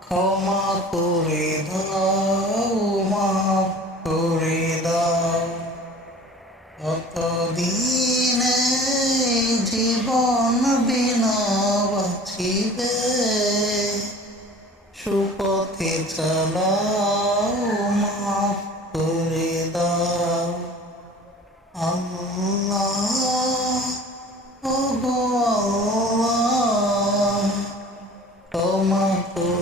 ক্ষমা করে দাও মাফ করে দাও কতদিনে জীবন বিনা বাঁচিবে, সুপথে চালাও, মাফ করে দাও, আল্লাহ।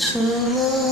to love.